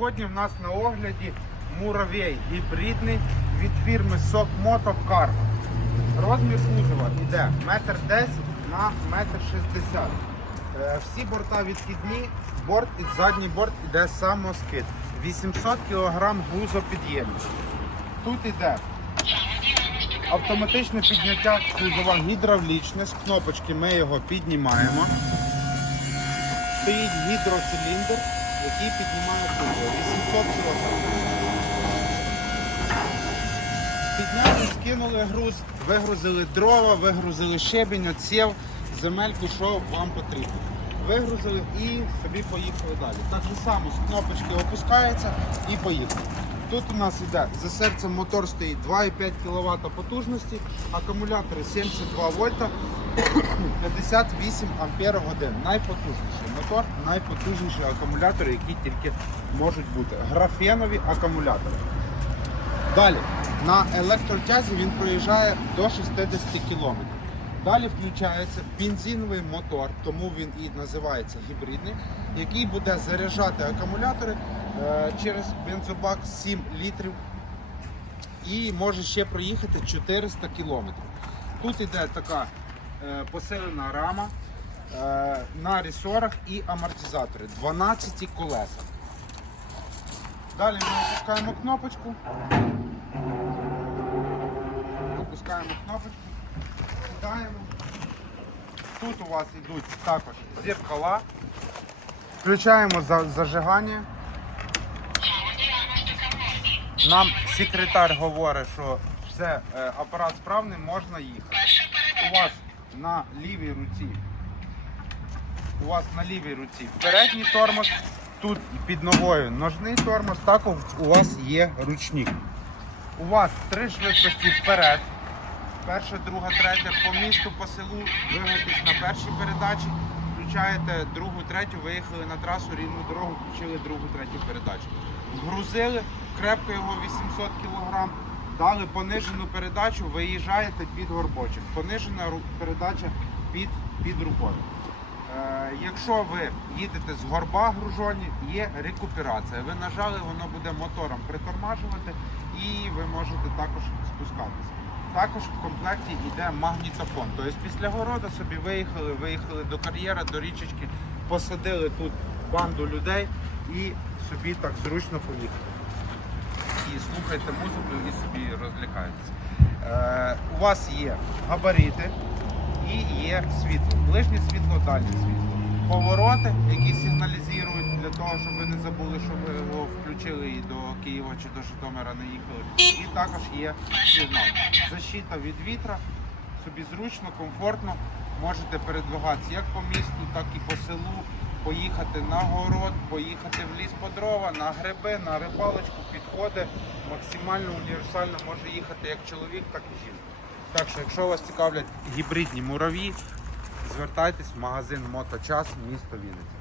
Сьогодні в нас на огляді муравей гібридний від фірми Сок Мото Cargo. Розмір кузова йде 1,10 м на 1,60 м. Е, Всі борта відхідні, борт і задній борт йде самоскид. 800 кг грузопідємність. Тут йде автоматичне підняття кузова гідравлічне. З кнопочки ми його піднімаємо. Стоїть гідроциліндр, який піднімає кузов. 800 кг. Підняли, скинули груз, вигрузили дрова, вигрузили щебінь, оців, земельку, що вам потрібно. Вигрузили і собі поїхали далі. Так само з кнопочки опускається і поїхали. Тут у нас йде за серцем мотор стоїть 2,5 кВт потужності, акумулятори 72 вольта, 58 ампер годин. Найпотужніший мотор, найпотужніші акумулятори, які тільки можуть бути. Графенові акумулятори. Далі на електротязі він проїжджає до 60 км. Далі включається бензиновий мотор, тому він і називається гібридний, який буде заряджати акумулятори е, через бензобак 7 літрів і може ще проїхати 400 км. Тут йде така е, посилена рама е, на ресорах і амортизатори 12 колеса. Далі ми опускаємо кнопочку. Опускаємо кнопочку, сідаємо. Тут у вас йдуть також зеркала. Включаємо зажигання. Нам секретар говорить, що все, е, апарат справний, можна їхати. У вас на лівій руці. У вас на лівій руці передній тормоз, тут під ногою ножний тормоз, також у вас є ручник. У вас три швидкості вперед. Перша, друга, третя по місту, по селу, вигнатись на першій передачі, включаєте другу, третю, виїхали на трасу, рівну дорогу, включили другу, третю передачу. Вгрузили, крепко його 800 кг, дали понижену передачу, виїжджаєте під горбочок. Понижена передача під, під рукою. Е, якщо ви їдете з горба гружоні, є рекуперація. Ви нажали, воно буде мотором притормажувати і ви можете також спускатися. Також в комплекті йде магнітофон. Тобто після города собі виїхали, виїхали до кар'єра, до річечки, посадили тут банду людей і собі так зручно поїхали. І слухайте музику і собі розлякаєтеся. Е, у вас є габарити, і є світло. Ближнє світло, дальнє світло. Повороти, які сигналізують для того, щоб ви не забули, що ви його включили і до Києва чи до Житомира не їхали. І також є сигнал. Защита від вітра, собі зручно, комфортно. Можете передвигатися як по місту, так і по селу, поїхати на город, поїхати в ліс по дрова, на гриби, на рибалочку, підходи. Максимально універсально може їхати як чоловік, так і жінка. Так що, якщо вас цікавлять гібридні мураві, звертайтесь в магазин Моточас, місто Вінниця.